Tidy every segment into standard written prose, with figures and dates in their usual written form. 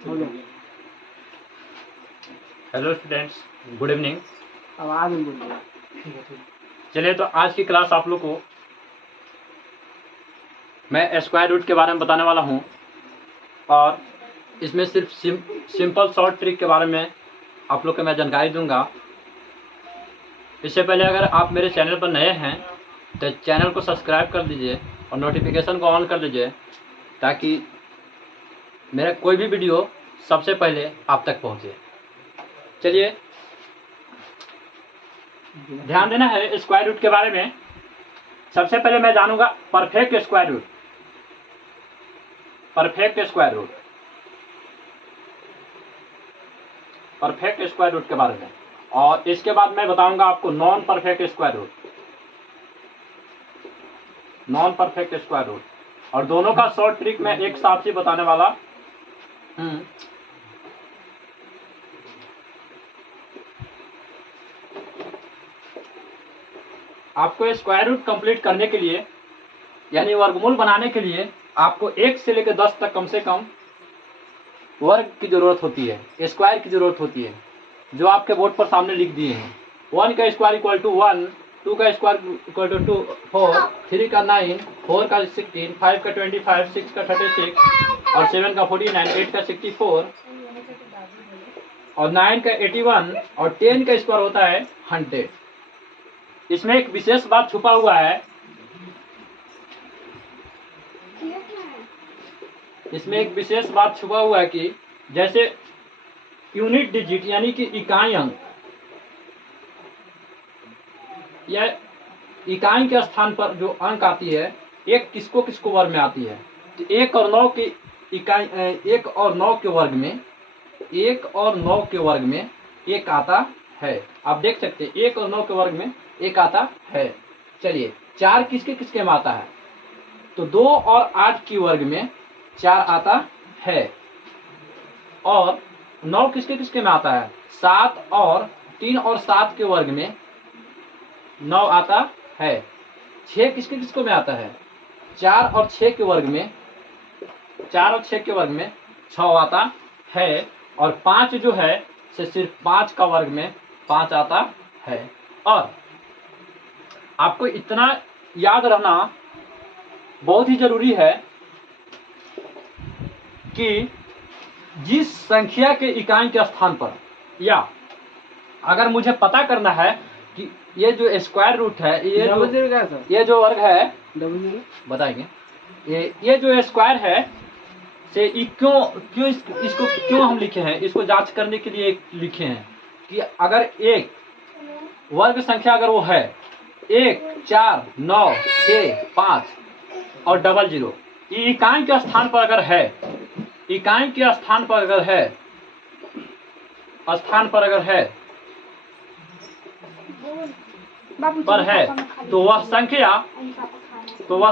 Hello students, good evening. आवाज में बोलिए। चलिए, तो आज की क्लास आप लोग को मैं स्क्वायर रूट के बारे में बताने वाला हूं और इसमें सिर्फ सिंपल शॉर्ट ट्रिक के बारे में आप लोग को मैं जानकारी दूंगा। इससे पहले अगर आप मेरे चैनल पर नए हैं तो चैनल को सब्सक्राइब कर दीजिए और नोटिफिकेशन को ऑन कर दीजिए ताकि मेरा कोई भी वीडियो सबसे पहले आप तक पहुंचे। चलिए, ध्यान देना है स्क्वायर रूट के बारे में। सबसे पहले मैं जानूंगा perfect square root. Perfect square root के बारे में, और इसके बाद मैं बताऊंगा आपको नॉन परफेक्ट स्क्वायर रूट। और दोनों का शॉर्ट ट्रिक मैं एक साथ ही बताने वाला हूं। आपको स्क्वायर रूट कंप्लीट करने के लिए यानी वर्गमूल बनाने के लिए आपको 1 से लेकर 10 तक कम से कम वर्ग की जरूरत होती है, स्क्वायर की जरूरत होती है, जो आपके बोर्ड पर सामने लिख दिए हैं। 1 का स्क्वायर इक्वल टू 1, 2 का स्क्वायर इक्वल टू 4, 3 का 9, 4 का 16, 5 का 25, 6 का 36 और 7 का 49, 8 का 64 और 9 का 81 और 10 का स्क्वायर होता है 100। इसमें एक विशेष बात छुपा हुआ है। कि जैसे यूनिट डिजिट यानी कि इकाई अंक या इकाई के स्थान पर जो अंक आती है, एक किसको वर्ग में आती है, तो 1 और 9 के इकाई 1 और 9 के वर्ग में 1 आता है। आप देख सकते हैं 1 और 9 के वर्ग में 1 आता है। चलिए, 4 किसके में आता है, तो 2 और 8 के वर्ग में 4 आता है। और 9 किसके में आता है, 7 और 3 और 7 के वर्ग में 9 आता है। 6 किसको में आता है, 4 और 6 के वर्ग में 6 आता है। और 5 जो है से सिर्फ 5 का वर्ग में 5 आता है। और आपको इतना याद रहना बहुत ही जरूरी है कि जिस संख्या के इकाई के स्थान पर, या अगर मुझे पता करना है कि ये जो स्क्वायर रूट है, ये जो वर्ग है, बताएंगे ये जो स्क्वायर है से इसको क्यों हम लिखे हैं, इसको जांच करने के लिए लिखे हैं कि अगर एक वर्ग संख्या अगर वो है 1, 4, 9, 6, 5 और 00, ये इकाई के स्थान पर अगर है, तो वह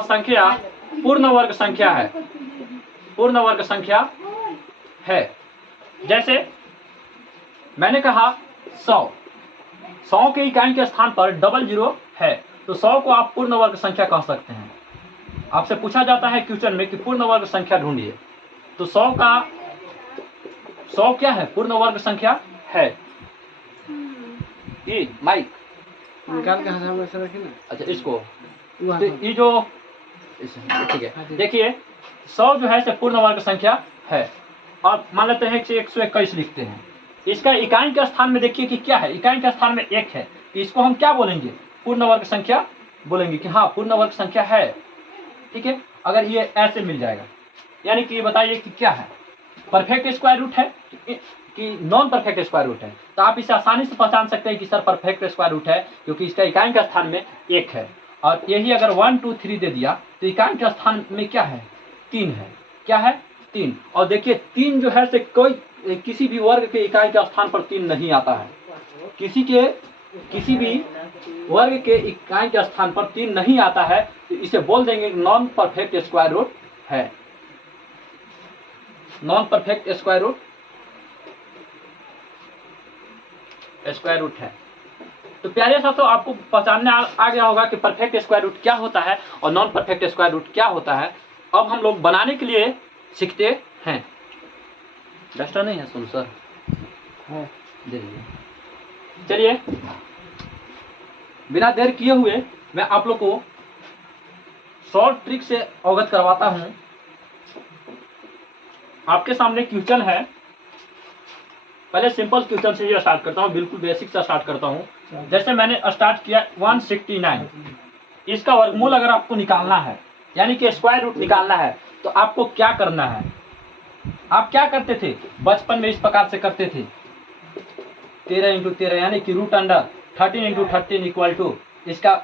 संख्या पूर्ण वर्ग संख्या है। जैसे मैंने कहा 100 के इकाई के स्थान पर 00 है, तो 100 को आप पूर्ण वर्ग संख्या कह सकते हैं। आपसे पूछा जाता है क्वेश्चन में कि पूर्ण वर्ग संख्या ढूंढिए, तो 100 क्या है, पूर्ण वर्ग संख्या है। ये माइक निकाल के हाथ में ऐसे रखिए ना। अच्छा, इसको तो ये जो ठीक है, देखिए 100 जो है से पूर्ण वर्ग संख्या है। और मान लेते हैं कि 121 लिखते हैं, इसका इकाई के स्थान में देखिए कि क्या है, इकाई के स्थान में 1 है, तो इसको हम क्या बोलेंगे, पूर्ण वर्ग संख्या बोलेंगे कि हाँ पूर्ण वर्ग संख्या है। ठीक है, अगर ये ऐसे मिल जाएगा, यानी कि ये बताइए कि क्या है, परफेक्ट स्क्वायर रूट है कि नॉन परफेक्ट स्क्वायर रूट है। तो आप इसे आसानी से पहचान सकते हैं कि सर परफेक्ट स्क्वायर रूट है, क्योंकि इसका इकाई के स्थान में 1 है। और यही अगर 1, 2, 3 दे दिया तो इकाई के स्थान में क्या है, 3 है। क्या है, 3। और देखिए 3 जो है से किसी भी वर्ग के इकाई के स्थान पर 3 नहीं आता है। किसी भी वर्ग के इकाई के स्थान पर 3 नहीं आता है, तो इसे बोल देंगे नॉन परफेक्ट स्क्वायर रूट है। नॉन परफेक्ट स्क्वायर रूट है। तो प्यारे साथियों, आपको पहचानने आ गया होगा कि परफेक्ट स्क्वायर रूट क्या होता है और नॉन परफेक्ट स्क्वायर रूट क्या होता है। अब हम लोग बनाने के लिए सीखते हैं। डस्टर नहीं है सुन सर, है। दे दीजिए। चलिए बिना देर किए हुए मैं आप लोग को शॉर्ट ट्रिक से अवगत करवाता हूं। आपके सामने क्वेश्चन है, पहले सिंपल क्वेश्चन से ही स्टार्ट करता हूं, बिल्कुल बेसिक से स्टार्ट करता हूं। जैसे मैंने स्टार्ट किया 169, इसका वर्गमूल अगर आपको निकालना है यानी कि स्क्वायर रूट निकालना है तो आपको क्या करना है? आप क्या करते थे बचपन में? इस प्रकार से करते थे 13 इंटू 13 यानी कि root under 13 into 13 equal to इसका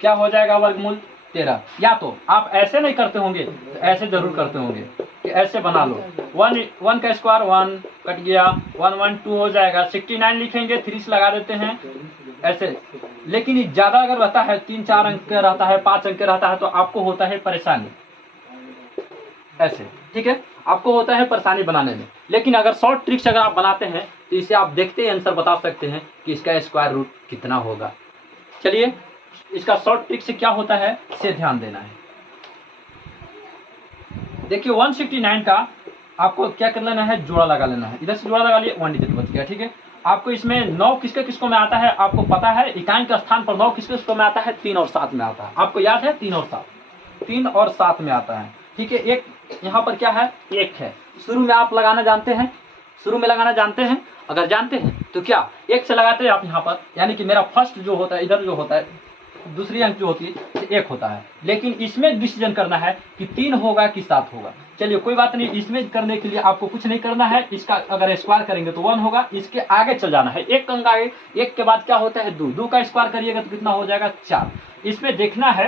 क्या हो जाएगा वर्गमूल 13। या तो आप ऐसे नहीं करते होंगे तो ऐसे जरूर करते होंगे कि ऐसे बना लो 1 का स्क्वायर 1 कट गया 1 1 2 हो जाएगा। 69 लिखेंगे 3 से लगा देते हैं ऐसे। लेकिन ये ज्यादा अगर रहता है 3 4 अंक का रहता है 5 अंक का रहता है तो आपको होता है परेशानी ऐसे, ठीक है, आपको होता है परेशानी बनाने में। लेकिन अगर शॉर्ट ट्रिक्स अगर आप बनाते हैं तो इसे आप देखते ही आंसर बता सकते हैं कि इसका स्क्वायर रूट कितना होगा। चलिए इसका शॉर्ट ट्रिक से क्या होता है से ध्यान देना है। देखिए 169 का आपको क्या कर लेना है, जोड़ा लगा लेना है। इधर से जोड़ा लगा लिए 1 डिजिट बच गया, ठीक है। आपको इसमें 9 किसके किसको में आता है आपको पता है। इकाई के स्थान पर 9 किसके किसको में आता है, 3 और 7 में आता है। आपको याद है 3 और 7, 3 और 7 में आता है, ठीक है। एक यहाँ पर क्या है, एक है। शुरू में आप लगाना जानते हैं, शुरू में लगाना जानते हैं। अगर जानते हैं तो क्या एक से लगाते हैं आप यहाँ पर, यानी कि मेरा फर्स्ट जो होता है इधर जो होता है दूसरी अंक जो होती है एक होता है। लेकिन इसमें डिसीजन करना है कि 3 होगा कि 7 होगा। चलिए कोई बात नहीं, इसमें करने के लिए आपको कुछ नहीं करना है। इसका अगर स्क्वायर करेंगे तो 1 होगा, इसके आगे चल जाना है एक अंक आगे। एक के बाद क्या होता है 2, 2 का स्क्वायर करिएगा तो कितना हो जाएगा 4। इसमें देखना है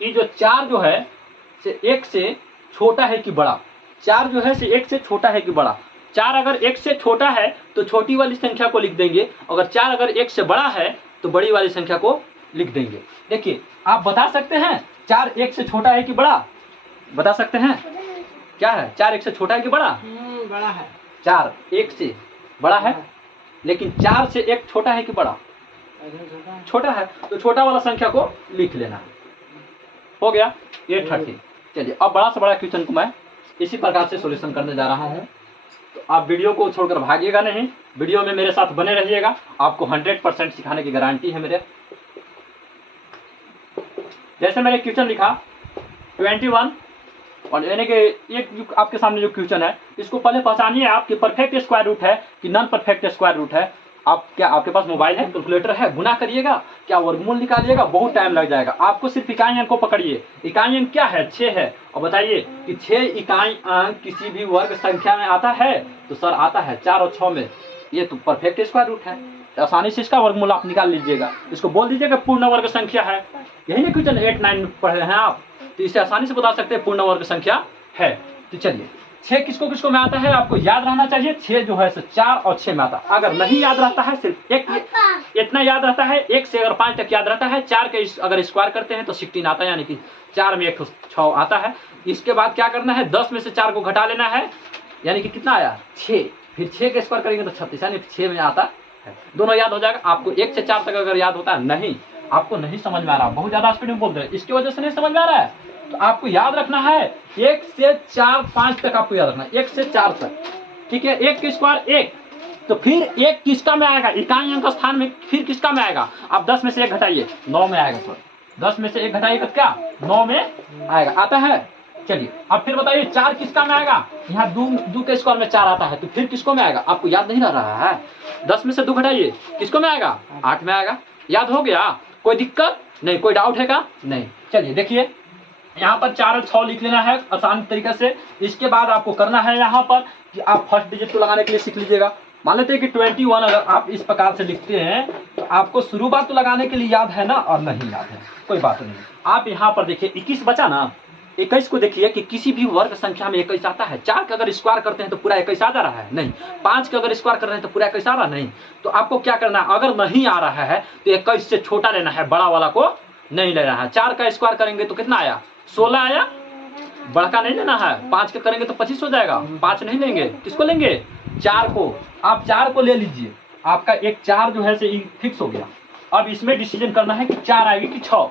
ये जो 4 जो है से 1 से छोटा है कि बड़ा। 4 जो है से 1 से छोटा है कि बड़ा। 4 अगर 1 से छोटा है तो छोटी वाली संख्या को लिख देंगे, अगर 4 अगर 1 से बड़ा है तो बड़ी वाली संख्या को लिख देंगे। देखिए आप बता सकते हैं 4 1 से छोटा है कि बड़ा, बता सकते हैं क्या है, 4 1 से छोटा है कि बड़ा? बड़ा है। 4 1 से बड़ा है, लेकिन 4 से 1 छोटा है कि बड़ा? छोटा है, तो छोटा वाला संख्या को लिख लेना है। हो गया 830। चलिए अब बड़ा से बड़ा क्वेश्चन को मैं इसी प्रकार से सॉल्यूशन करने जा रहा हूं। तो आप वीडियो को छोड़कर भागिएगा नहीं, वीडियो में मेरे साथ बने रहिएगा, आपको 100% सिखाने की गारंटी है मेरे। जैसे मैंने क्वेश्चन लिखा 21 और यानी कि एक आपके सामने जो क्वेश्चन है इसको पहले पहचानिए आप कि परफेक्ट स्क्वायर रूट है कि नॉन परफेक्ट स्क्वायर रूट है। आप क्या आपके पास मोबाइल है, कैलकुलेटर है, गुना करिएगा, क्या वर्गमूल निकालिएगा, बहुत टाइम लग जाएगा। आपको सिर्फ इकाई अंक को पकड़िए। इकाई अंक क्या है, 6 है। और बताइए कि 6 इकाई अंक किसी भी वर्ग संख्या में आता है तो सर आता है 4 और 6 में। ये तो परफेक्ट स्क्वायर रूट है, आसानी से इसका वर्गमूल आप निकाल लीजिएगा। इसको बोल दीजिएगा पूर्ण वर्ग संख्या है। यही ना क्वेश्चन 8 9 पढ़े हैं आप, तो इसे आसानी से बता सकते हैं पूर्ण वर्ग संख्या है। तो चलिए 6 किसको किसको में आता है आपको याद रहना चाहिए। 6 जो है 4 और 6 में आता है। अगर नहीं याद रहता है सिर्फ एक इतना याद रहता है, 1 से अगर 5 तक याद रहता है। 4 के अगर स्क्वायर करते हैं तो 16 आता है, यानी कि 4 में 1 6 आता है। इसके बाद क्या करना है, 10 में से 4 को घटा लेना है, यानी कि कितना आया 6। फिर 6 के स्क्वायर करेंगे तो 36, यानी 6 में आता है। दोनों याद हो जाएगा आपको। 1 से 4 तक अगर याद होता है, नहीं आपको नहीं समझ में आ रहा, बहुत ज्यादा स्पीड में बोल रहे हैं, इसकी वजह से नहीं समझ में आ रहा है। तो आपको याद रखना है 1 से 4 5 तक आपको याद रखना है, 1 से 4 तक, ठीक है। 1 के स्क्वायर 1, तो फिर 1 किसका में आएगा, इकाई अंक स्थान में फिर किसका में आएगा। आप 10 में से 1 घटाइए 9 में आएगा। सर 10 में से 1 घटाइएगा क्या 9 में आएगा, आता है। चलिए अब फिर बताइए 4 किसका में आएगा, यहाँ 2 के स्क्वायर में 4 आता है, तो फिर किसको में आएगा, आपको याद नहीं रहा है। 10 में से 2 घटाइए किसको में आएगा, 8 में आएगा। याद हो गया, कोई दिक्कत नहीं, कोई डाउट है क्या, नहीं। चलिए देखिए यहाँ पर 4 और 6 लिख लेना है आसान तरीके से। इसके बाद आपको करना है यहाँ पर कि आप फर्स्ट डिजिट को लगाने के लिए सीख लीजिएगा। मान लेते हैं कि 21 अगर आप इस प्रकार से लिखते हैं तो आपको शुरुआत तो लगाने के लिए याद है ना, और नहीं याद है कोई बात नहीं। आप यहाँ पर देखिए 21 बचा ना, 21 को देखिए कि किसी भी वर्ग संख्या में 21 आता है। 4 का अगर स्क्वायर करते हैं तो पूरा 21 आ जा रहा है, नहीं। 5 का अगर स्क्वायर कर रहे हैं तो पूरा 21 आ रहा नहीं। तो आपको क्या करना है, अगर नहीं आ रहा है तो 21 से छोटा लेना है, बड़ा वाला को नहीं ले रहा है। 4 का स्क्वायर करेंगे तो कितना आया 16 आया, बड़ा का नहीं लेना है। 5 का करेंगे तो 25 हो जाएगा, 5 नहीं लेंगे, किसको लेंगे 4 को। आप 4 को ले लीजिए, आपका एक 4 जो है से फिक्स हो गया। अब इसमें डिसीजन करना है कि 4 आएगी कि 6,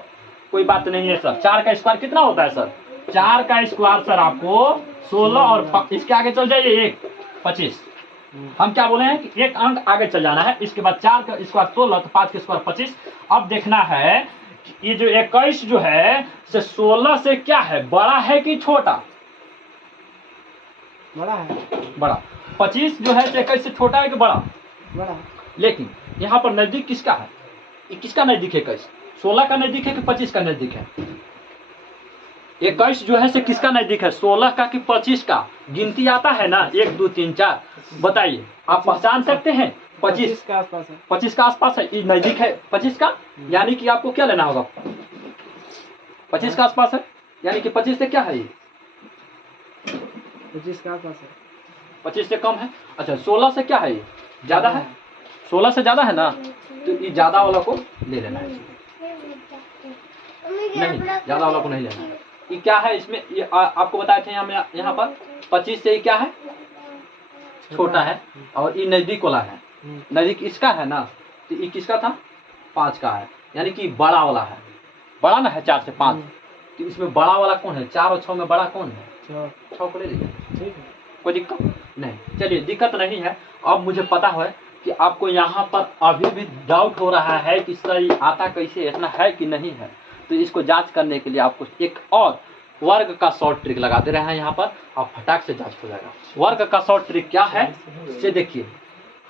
कोई बात नहीं है सर। 4 का स्क्वायर कितना होता है सर, 4 का स्क्वायर सर आपको 16 और इसके आगे चल जाइए 1, 25। हम क्या बोले हैं कि एक अंक आगे चल जाना है, इसके बाद 4 का स्क्वायर 16 तो 5 का स्क्वायर 25। अब देखना है कि ये जो 21 जो है से 16 से क्या है, बड़ा है कि छोटा? बड़ा है। बड़ा। 25 जो है 21 से छोटा है कि बड़ा? बड़ा। लेकिन यहाँ पर नजदीक किसका है? ये किसका नजदीक है? 21 16 का नजदीक है कि 25 का नजदीक है? 21 जो है से किसका नजदीक है, 16 का कि 25 का? गिनती आता है ना 1 2 3 4, बताइए आप पहचान सकते हैं? 25 के आसपास है। 25 का आसपास है, ये नजदीक है 25 का, यानी कि आपको क्या लेना होगा? 25 का आसपास है, यानी कि 25 से क्या है ये? 25 के आसपास है। 25 से कम है। अच्छा 16 से क्या है ये? ज्यादा है। 16 से ज्यादा है ना, तो ये ज्यादा वाला को ले लेना है। नहीं, ज्यादा वाला को नहीं लेना है। ये क्या है इसमें, ये आपको बताए थे हम यहाँ पर 25 से ये क्या है, छोटा है, और ये नजदीक वाला है। नजदीक इसका है ना, तो ये किसका था? 5 का है, यानी कि बड़ा वाला है। बड़ा ना है 4 से 5, तो इसमें बड़ा वाला कौन है? 4 और 6 में बड़ा कौन है? 6 को ले लीजिए। ठीक है, कोई दिक्कत नहीं। चलिए दिक्कत नहीं है। अब मुझे पता है कि आपको यहाँ पर अभी भी डाउट हो रहा है कि सर ये आता कैसे, इतना है कि नहीं है। तो इसको जांच करने के लिए आपको एक और वर्ग का शॉर्ट ट्रिक लगा दे रहे हैं यहाँ पर, और फटाक से जांच हो जाएगा। वर्ग का शॉर्ट ट्रिक क्या है से देखिए,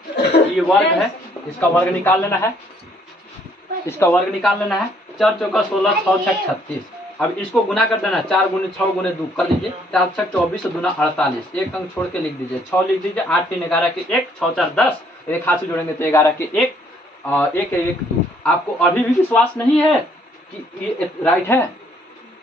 ये वर्ग है, इसका वर्ग निकाल लेना है, इसका वर्ग निकाल लेना है। 4 चौका 16 6 6 36। अब इसको गुना कर देना है, 4 गुने 6 गुने 2 कर दीजिए, 4 6 24 दूना 48, एक अंक छोड़ के लिख दीजिए, 6 लिख दीजिए, 8 3 11 के 1, 6 4 10, एक हाथ से जोड़ेंगे तो 11 के 1, 1 1 2। आपको अभी भी विश्वास नहीं है कि ये राइट है?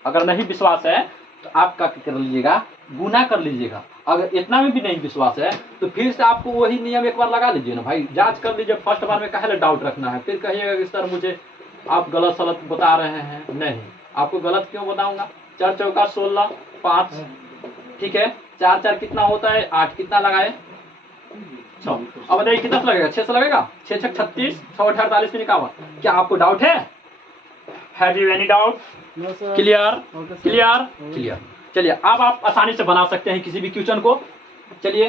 अगर नहीं विश्वास है तो आप क्या कर लीजिएगा, गुना कर लीजिएगा। अगर इतना में भी नहीं विश्वास है तो फिर से आपको वही नियम एक बार लगा लीजिए ना भाई, जांच कर लीजिए। फर्स्ट बार में काहे डाउट रखना है, फिर कहिएगा कि सर मुझे आप गलत सलत बता रहे हैं। नहीं, आपको गलत क्यों बताऊंगा? 4 चौका 16 5, ठीक है, 4 4 कितना होता है 8, कितना लगाए 6। अब बताइए कितना लगेगा? 6 से लगेगा, 6 6 36, 6 8 48 में 51। क्या आपको डाउट है? Have you any doubt? Clear clear clear. चलिए अब आप आसानी से बना सकते हैं किसी भी क्वेश्चन को। चलिए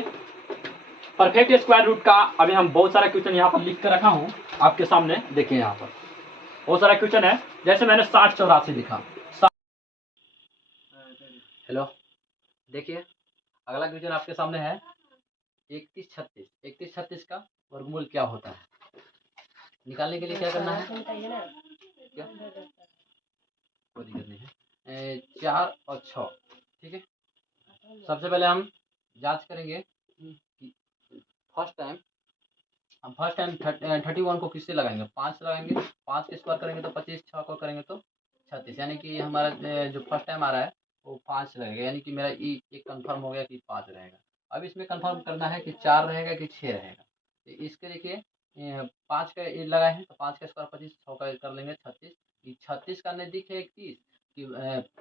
परफेक्ट स्क्वायर रूट का अभी हम बहुत सारा क्वेश्चन यहाँ पर लिख कर रखा हूँ आपके सामने, देखिए यहाँ पर बहुत सारा क्वेश्चन है। जैसे मैंने 60 84 लिखा। हेलो, देखिए अगला क्वेश्चन आपके सामने है 31 36। 31 36 का वर्गमूल क्या होता है? निकालने के लिए क्या करना है? क्या कोई दिक्कत नहीं है, 4 और 6, ठीक है। सबसे पहले हम जांच करेंगे कि फर्स्ट टाइम 31 को किससे लगाएंगे? 5 से लगाएंगे। 5 के स्क्वायर करेंगे तो 25, 6 को करेंगे तो 36, यानी कि हमारा जो फर्स्ट टाइम आ रहा है वो 5 लगेगा, यानी कि मेरा एक कंफर्म हो गया कि 5 रहेगा। अब इसमें कंफर्म करना है कि 4 रहेगा कि 6 रहेगा। तो इसके देखिए 5 का लगाए हैं तो 5 का स्क्वायर 25, 6 का कर लेंगे 36। 36 का नज़दीक है 31 कि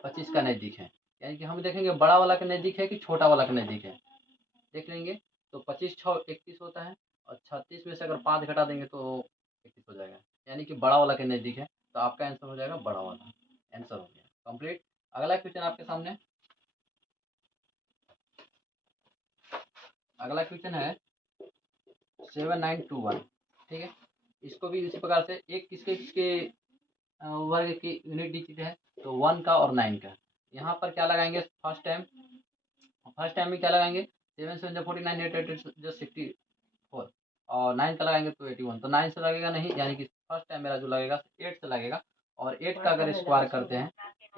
25 का नज़दीक है, यानी कि हम देखेंगे बड़ा वाला का नज़दीक है कि छोटा वाला का नज़दीक है, देख लेंगे। तो 25 6 31 होता है, और 36 में से अगर 5 घटा देंगे तो 31 हो जाएगा, यानी कि बड़ा वाला के नज़दीक है। तो आपका आंसर हो जाएगा बड़ा वाला। आंसर हो गया कंप्लीट। अगला क्वेश्चन आपके सामने, अगला क्वेश्चन है 7921, ठीक है। इसको भी इसी प्रकार से एक किसके किसके वर्ग की यूनिट दी है, तो 1 का और 9 का। यहाँ पर क्या लगाएंगे? फर्स्ट टाइम में क्या लगाएंगे? 7 7 जो 49, 8 8 जो 64, और 9 का लगाएंगे तो 81। तो 9 से लगेगा नहीं, यानी कि फर्स्ट टाइम मेरा जो लगेगा 8 से लगेगा। और 8 का अगर स्क्वायर करते हैं,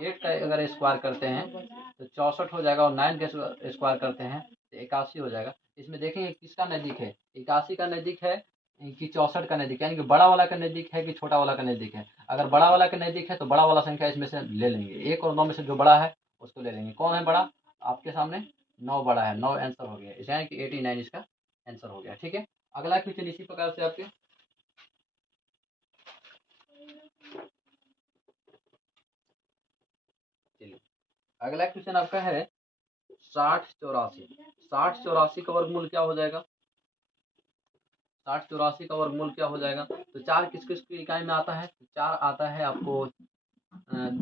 8 का अगर स्क्वायर करते हैं तो 64 हो जाएगा, और 9 का स्क्वायर करते हैं तो 81 हो जाएगा। इसमें देखेंगे किसका नज़दीक है, 81 का नज़दीक है कि 64 का नज़दीक, यानी कि बड़ा वाला का नज़दीक है कि छोटा वाला का नज़दीक है। अगर बड़ा वाला का नज़दीक है तो बड़ा वाला संख्या इसमें से ले लेंगे, 1 और 9 में से जो बड़ा है उसको ले लेंगे। कौन है बड़ा? आपके सामने 9 बड़ा है, 9 आंसर हो गया, यानी कि 89 इसका आंसर हो गया, ठीक है। अगला क्वेश्चन इसी प्रकार से आपके चलिए अगला क्वेश्चन आपका है 60 84। 60 84 का वर्गमूल क्या हो जाएगा? 60 84 का वर्गमूल क्या हो जाएगा? तो 4 किस किस की इकाई में आता है? 4 आता है आपको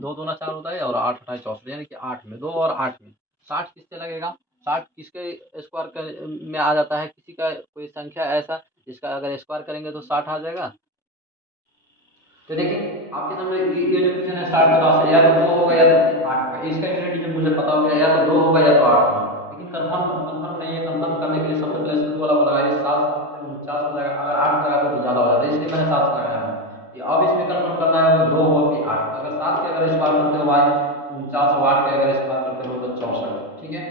2 दूना 4 होता है, और 8 8 64, यानी कि 8 में 2 और 8 में 60 किससे लगेगा? 60 किसके स्क्वायर में आ जाता है? किसी का कोई संख्या ऐसा जिसका अगर स्क्वायर करेंगे तो 60 आ जाएगा। तो देखिए आपके सामने ये जो क्वेश्चन है 60 का 10 है, या तो 2 होगा या तो 8 होगा। इसका यूनिट जब मुझे पता हो गया, या तो 2 होगा या तो 8 होगा, लेकिन कंफर्म नहीं है। कंफर्म करने के लिए सबसे पहले शुरू वाला को लगाइए, 7 से 49 हो जाएगा। अगर 8 लगाते तो ज़्यादा हो जाता है, इसलिए मैंने 7 से लगाया है। ये अब इसमें कंफर्म करना है तो 2 होगा कि 8। अगर 7 के अगर स्क्वायर करते हो भाई 49, और 8 के अगर स्क्वायर करते हो तो 64। ठीक है,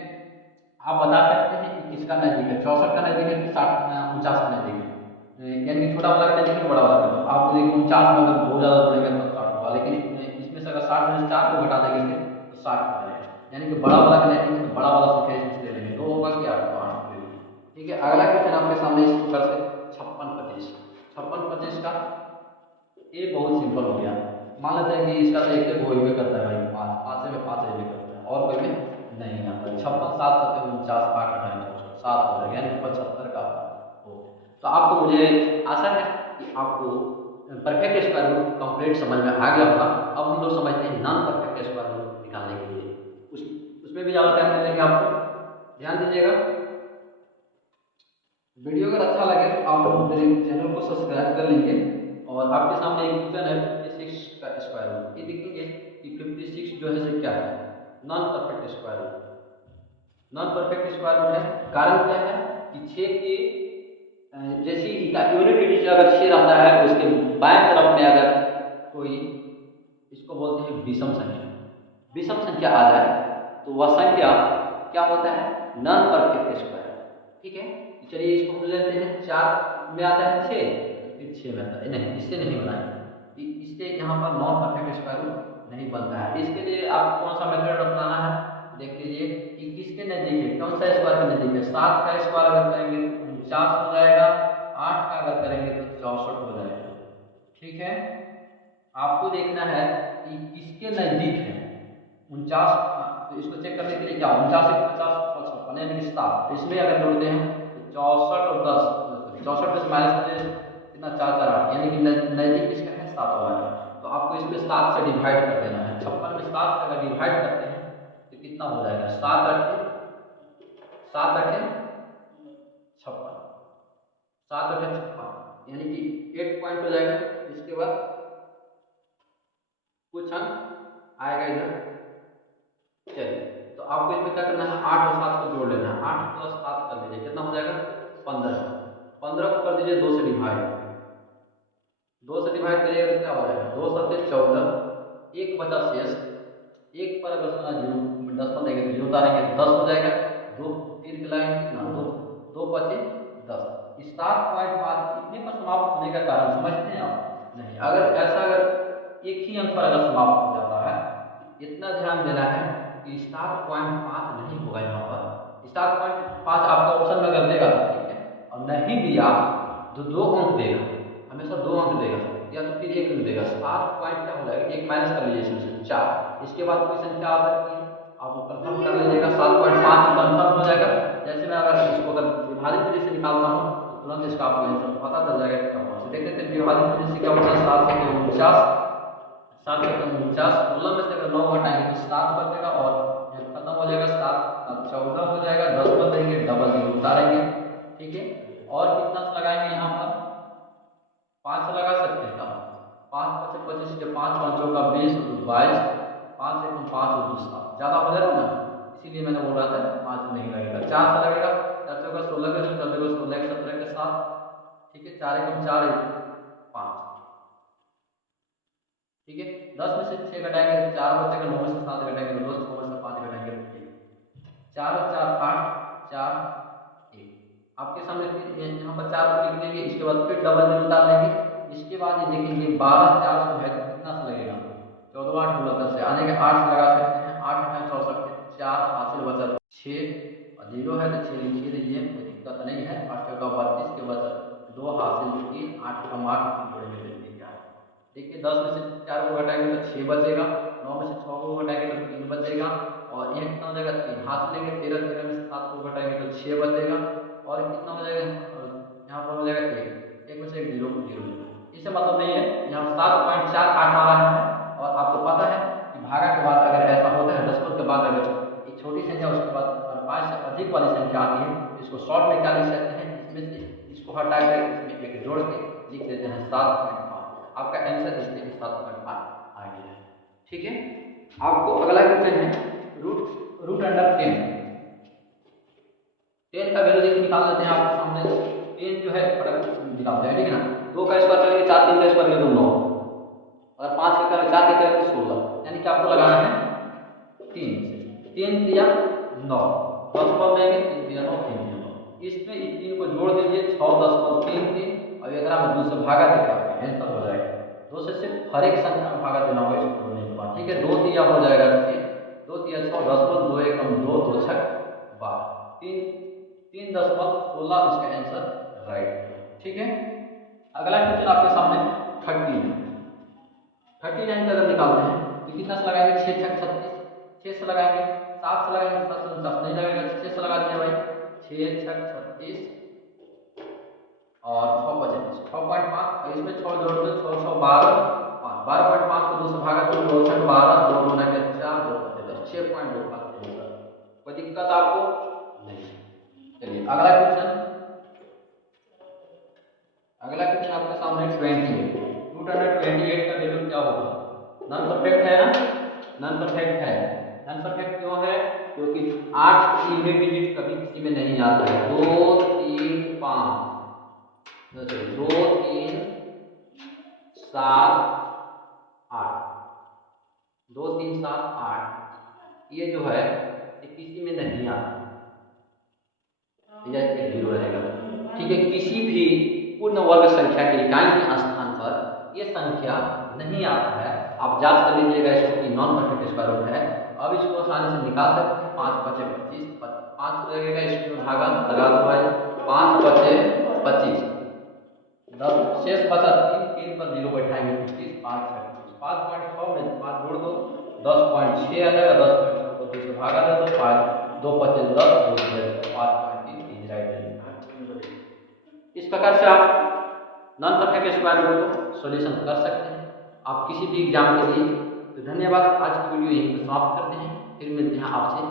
आप बता सकते हैं कि किसका नजदीक है, 64 का नजदीक है कि 49 का नजदीक है। यानी कि छोटा वाला का नजदीक है बड़ा वाला का। तो आपको देखिए 49 में अगर बहुत ज्यादा जोड़ेंगे तब 60 होगा, लेकिन इसमें से अगर 60 में से 4 को घटा देंगे सिर्फ तो 60 हो जाएगा। यानी कि बड़ा वाला का नजदीक है तो बड़ा वाला संख्या इसमें से ले लेंगे। 2 होगा कि 8, तो 8 ले लेंगे। ठीक है, अगला क्वेश्चन आपके सामने इस प्रकार से 56 25 का। ये बहुत सिंपल हो गया। मान लेते हैं कि इसका तो एक हो ही करता है भाई, 5 5 में 5 ही करता है और कोई में नहीं आता। 56 7 7 49 8 8 64 7 हो जाएगा, यानी कि 75 का आता है। तो आपको मुझे आशा है कि आपको परफेक्ट स्क्वायर रूट कंप्लीट समझ में आ गया होगा। अब हम लोग समझते हैं नॉन परफेक्ट स्क्वायर रूट निकालने के लिए। उस उसमें भी ज़्यादा टाइम नहीं लेंगे आपको। ध्यान दीजिएगा, वीडियो अगर अच्छा लगे तो आप मेरे चैनल को सब्सक्राइब कर लीजिए। और आपके सामने एक क्वेश्चन है 56 का स्क्वायर रूट। ये देखेंगे कि 56 जो है से क्या है, नॉन परफेक्ट स्क्वायर रूट है। नॉन परफेक्ट स्क्वायर रूट है, कारण क्या है कि 6 के जैसी यूनिट डिजिट अगर 6 रहता है, उसके बाएं तरफ में अगर कोई, इसको बोलते हैं विषम संख्या, विषम संख्या आ जाए तो वह संख्या क्या होता है, नॉन परफेक्ट स्क्वायर। ठीक है, तो चलिए इसको हम लेते हैं। 4 में आता है 6, तो फिर 6 में आता है नहीं, इससे नहीं बनाएंगे। इससे यहाँ पर नॉन परफेक्ट स्क्वायर रूट नहीं बनता है। इसके लिए आपको कौन सा मेथड अपनाना है, देख लीजिए कि किसके नजदीक है, कौन सा स्क्वायर के नजदीक है। 7 का स्क्वायर अगर करेंगे तो 49 हो जाएगा, 8 का अगर करेंगे तो 64 हो जाएगा। ठीक है, आपको देखना है कि किसके नजदीक है 49। तो इसको चेक करने के लिए क्या, 49 एक 50 56 यानी कि 7। तो इसमें अगर जोड़ते हैं तो 64 और 10, 64 में से माइनस कीजिए कितना, 4 4 8, यानी कि नजदीक किसका है, 7 वाला का। तो आपको इसमें 7 से डिवाइड कर देना है। 56 में 7 से अगर डिवाइड करते हैं तो कितना हो जाएगा, 7 अठे 56, 7 अठे 56, यानी कि 8 पॉइंट हो जाएगा। इसके बाद कुछ अंक आएगा इधर। चलिए, तो आपको इसमें क्या करना है, 8 और 7 को जोड़ लेना है। 8 प्लस 7 कर लीजिए, कितना हो जाएगा, 15। 15 को कर दीजिए 2 से डिवाइड, 2 से डिवाइड करिएगा तो क्या हो जाएगा, 2 सत्ते 14, एक बचा शेष। एक पर अगर सुना जीरो दशमलव देंगे तो जीरो उतारेंगे तो 10 हो जाएगा। दो तीर के लाइन कितना, दो, 2 पचे 10। इस 7.5 इतने पर समाप्त होने का कारण समझते हैं आप? नहीं, अगर ऐसा अगर एक ही अंक पर अगर समाप्त हो जाता है तो इतना ध्यान देना है कि 7.5 नहीं होगा यहाँ पर। 7.5 आपका ऑप्शन में अगर देगा तो ठीक है, और नहीं दिया तो 2 अंक देगा, हमेशा 2 अंक देगा, या तो फिर 1 अंक देगा। 7 पॉइंट क्या हो जाएगा, एक माइनस कर लीजिए इसमें से 4। इसके बाद कोई संख्या आ सकती है, आप वो कंफर्म कर लीजिएगा। 7.5 कंफर्म हो जाएगा। जैसे मैं अगर इसको अगर विभाजित विधि से निकालता हूँ तो तुरंत इसका आपको आंसर पता चल जाएगा क्या होगा। तो देख लेते हैं विभाजित विधि से क्या होता है। 7 से 49, 7 से 49, 16 में से अगर 9 घटाएंगे तो 7 बचेगा और खत्म हो जाएगा। 7 7 14 हो जाएगा, 10 बच देंगे, डबल जीरो उतारेंगे। ठीक है, और कितना से लगाएंगे यहाँ पर, 5 से लगा सकते हैं क्या, 5 5 25 के 5 5 का 20 और 2 22, 5 1 5 और 2 7, ज़्यादा हो जा रहा है ना, इसीलिए मैंने बोल रहा था 5 नहीं लगेगा। 4 से लगेगा, 4 चौका 16 के 4 चौका 16 एक 17 के 7। ठीक है, 4 1 4 1 5। ठीक है, 10 में से 6 घटाएंगे तो 4 बचेगा, 9 में से 7 घटाएंगे तो 2, 6 में से 5 घटाएंगे तो 1। 4 और 4 8, 4 1। आपके सामने फिर यहाँ पर 4 को लिख देंगे, इसके बाद फिर डबल जीरो उतार लेंगे। इसके बाद ये देखेंगे 12 400 है तो कितना से लगेगा, 14 8 16 से आने के 8 से लगा सकते हैं। 8 8 64 के 4 हासिल बचा 6 और जीरो है तो 6 लिखिए दीजिए, कोई दिक्कत नहीं है। 8 चौका 32 के बचा 2 हासिल 3, 8 कम 8, 3 जोड़ेंगे तो देखिए क्या है। देखिए 10 में से 4 को घटाएंगे तो 6 बचेगा, 9 में से 6 को घटाएंगे तो 3 बचेगा, और यह कितना हो जाएगा, 3 हासिल लेंगे। 13 13 में से 7 को घटाएंगे तो 6 बचेगा, और कितना हो जाएगा यहाँ पर हो जाएगा 1, 1 में से 1 जीरो, जीरो निकला। इससे मतलब नहीं है, यहाँ 7.48 आ रहा है। और आपको पता है कि भागा के बाद अगर ऐसा होता है, दशमलव के बाद अगर एक छोटी संख्या उसके बाद अगर 5 से अधिक आंसर इसलिए 7.5 आ गया है। ठीक है, आपको अगला क्वेश्चन है रूट अंडर 10 का वैल्यू देखिए निकाल लेते हैं आपके सामने। 10 जो है निकालते हैं, ठीक है ना। 2 का स्क्वायर करेंगे 4, 3 का स्क्वायर करेंगे तो 9, अगर 5 का करेंगे 4 का करेंगे 16, यानी कि आपको लगाना है 3 से। 3 दिया 9, 10 पद देंगे, 3 दिया 9, 3 दिया 9। इसमें इस 3 को जोड़ दीजिए, 6 10 पद 3 3, और एक में 2 से भागा देते आपका आंसर हो जाएगा। 2 से सिर्फ हर एक संख्या में भागा देना होगा इसको जोड़ने के बाद, ठीक है। 2 दिया हो जाएगा 6, 2 दिया 6, 10 पद 2 एकम 2, 2 छक 12, 3 3 10 पद 16, इसका आंसर राइट हो जाएगा। ठीक है, अगला क्वेश्चन आपके सामने 39 का अगर निकालते हैं तो कितना से लगाएंगे, 6 छक 36, 6 से लगाएंगे, 7 से लगाएंगे, 7 से 49 नहीं लगेगा, 6 से लगा दीजिए भाई, 6 छक 36 और 6 25, 6.5, और इसमें 6 जोड़ दो, 6 6 12, 5, 12.5 को 2 से भागा दो, 2 छक 12, 2 2 के 4, 2 5 10, 6.25 आंसर। कोई दिक्कत आपको नहीं। चलिए अगला क्वेश्चन आपके सामने 28। रूट अंडर 28 का वैल्यू क्या होगा? नॉन परफेक्ट है ना, नॉन परफेक्ट है। नॉन परफेक्ट क्यों है? क्योंकि 8 इवें डिजिट कभी किसी में नहीं आता है। 2 3 5, 2 3 7 8, 2 3 7 8, ये जो है ये किसी में नहीं आता, या एक जीरो रहेगा। ठीक है, किसी भी पूर्ण वर्ग संख्या के इकाई के स्थान पर ये संख्या नहीं आता है। आप जांच कर लीजिएगा इसको कि नॉन परफेक्ट स्क्वायर रूट है। अब इसको आसानी से निकाल सकते हैं। 5 5 25, 5 लगेगा, इसमें भागा लगा दो भाई, 5 5 25, 10 शेष बचा 3, 3 पर 0 बैठाएंगे 25, 5 6 25, 5.6 में 5 जोड़ दो, 10.6 आ जाएगा, 10.6 को 2 से भागा दे दो, 5 2 25 10, 2 6 5.3 इज राइट आंसर। इस प्रकार से आप नॉन परफेक्ट स्क्वायर रूट को सॉल्यूशन कर सकते हैं आप किसी भी एग्जाम के लिए। तो धन्यवाद, आज की वीडियो यहीं पर समाप्त करते हैं, फिर मिलते हैं आपसे